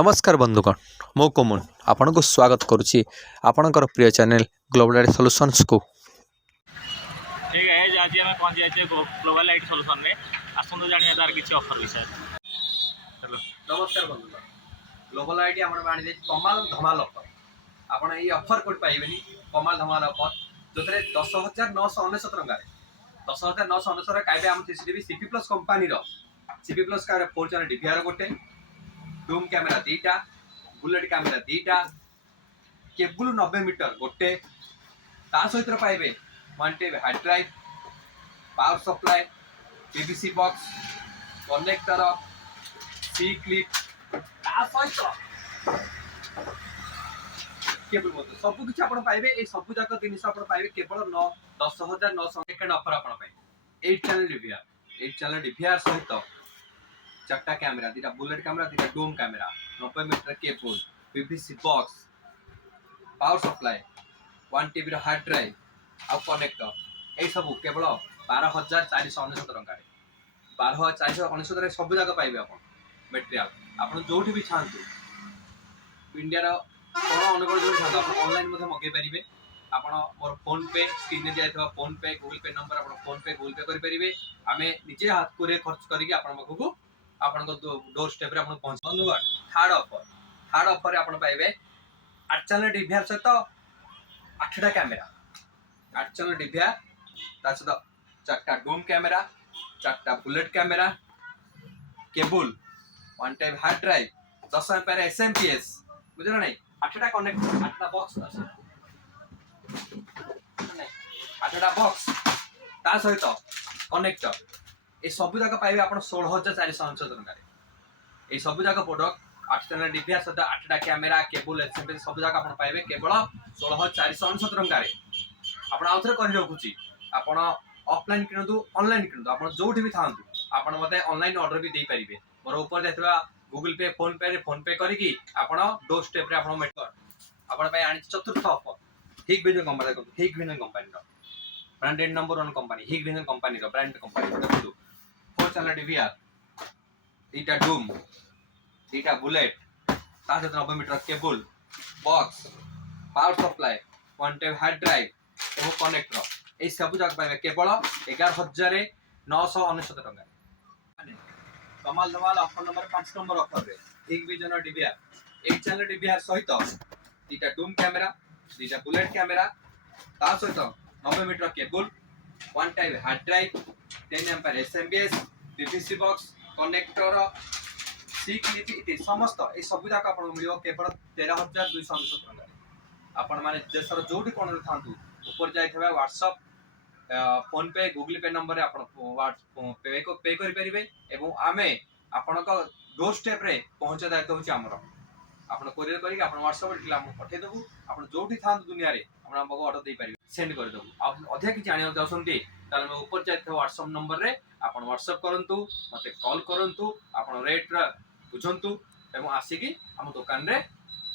नमस्कार बंधुगण मो कोमल आपन को स्वागत करुच्ची आपणकर प्रिय चैनल ग्लोबल सॉल्यूशंस को। ठीक है आज आम पहुंच जाए ग्लोबल लाइट सॉल्यूशन में आसतु जानिए तार किसी ऑफर विषय। हेलो नमस्कार बंधुगण ग्लोबल लाइट आम आनी कमाल धमाल ऑफर आपड़ ये ऑफर कोड पाइबे कमाल धमाल ऑफर जो 10,999 टଙ୍କା 10,999 काइबे आम CCTV CP plus company CP plus का 4 चैनल डीवीआर गोटे डूम कैमेरा दीटा बुलेट कैमेरा दीटा केबल 90 मीटर गोटे ता सहित पाइबे 1 TB hard drive power supply PVC box connector C clip ता सहित केबल मत सब कुछ आपण पाइबे ए सब जाक जिनिस आपण पाइबे केवल 10,900 सेकंड ऑफर आपण पाइबे 8 चैनल डीवीआर सहित चार्टा कैमेरा दीटा बुलेट कैमेरा दीटा dome camera 90 metre cable PVC box power supply 1 TB hard drive आ कनेक्टर ए सब केवल 12,499 टଙ୍କା 12,499 रे सब जाक पाइबे आपण मटेरियल आपण जोठी भी चाहतु इंडिया रो कोन अनुगुण जो चाहतु आपण ऑनलाइन मध्ये मगे परिबे आपण मोर फोन पे स्क्रीन रे दिया फोन पे गूगल पे नंबर आपण फोन पे गूगल पे करि परिबे आमे निजे हाथ करे खर्च करिके आपण मखु आपण को डोर स्टेप रे आपण पहुंच बंधुगण थर्ड ऑफर आपण पाइबे 8 चैनल डीवीआर सहित 8टा कैमरा 8 चैनल डीवीआर ता सहित 4टा डूम कैमरा 4टा bullet camera cable 1 TB hard drive 10 ampere SMPS बुझला नहीं 8टा कनेक्टर 8टा बॉक्स नहीं 8टा बॉक्स ता सहित कनेक्टर ए सब जाक पाइबे आपण 16,499 टଙ୍କା ए सब जाक प्रोडक्ट 8 चैनल डीवीआर सहित 8टा कैमरा केबल एसएमपीएस सब जाक आपण पाइबे केवल 16,499 टଙ୍କା रे आपण आउथरे कहि रखुची आपण ऑफलाइन किनतु ऑनलाइन किनतु आपण जोठी भी थांतु आपण मते ऑनलाइन ऑर्डर भी दे परिबे मोर ऊपर जायतबा गूगल पे फोन पे करी की आपण डोर स्टेप रे आपण मेट कर आपण पय आनी चतुर्थ ऑफर हिग विजन कंपनी रो branded number 1 company Hikvision company रो ब्रांड कंपनी देखु 4 चैनल डीवीआर दीटा डूम दीटा बुलेट ता 90 metre cable box power supply 1 TB hard drive एवं कनेक्टर ए सब जाक पाइबे केवल 11,999 टଙ୍କା कमाल धमाल ऑफर नंबर 5 नंबर ऑफर रे Hikvision DVR 8 channel DVR सहित दीटा डूम कैमरा दीटा बुलेट कैमरा ता सहित 90 metre cable 1 TB hard drive 10 ampere SMPS PVC box connector C clip इति समस्त ए सब जाक आपण मिलियो केवल 13,299 टଙ୍କା आपण माने देशर जोठी कोन रे थांतु ऊपर जाइथबा व्हाट्सएप फोन पे गूगल पे नंबर रे आपण पे करि परिबे एवं आमे आपण को डोर स्टेप रे पहुंचा दायित्व होची हमर आपण कोरियर करी आपण व्हाट्सएप रे हम पठे देबू आपण जोठी थांतु दुनिया रे आपण हमको ऑर्डर दे परिबे सेंड कर देबू आप अधिक कि जानियो चाहसंती ताले मैं ऊपर जाइथबा व्हाट्सएप नंबर रे आपण व्हाट्सएप करंतु मते कॉल करंतु आपण रेट रा बुझंतु एवं आसी कि हम दुकान रे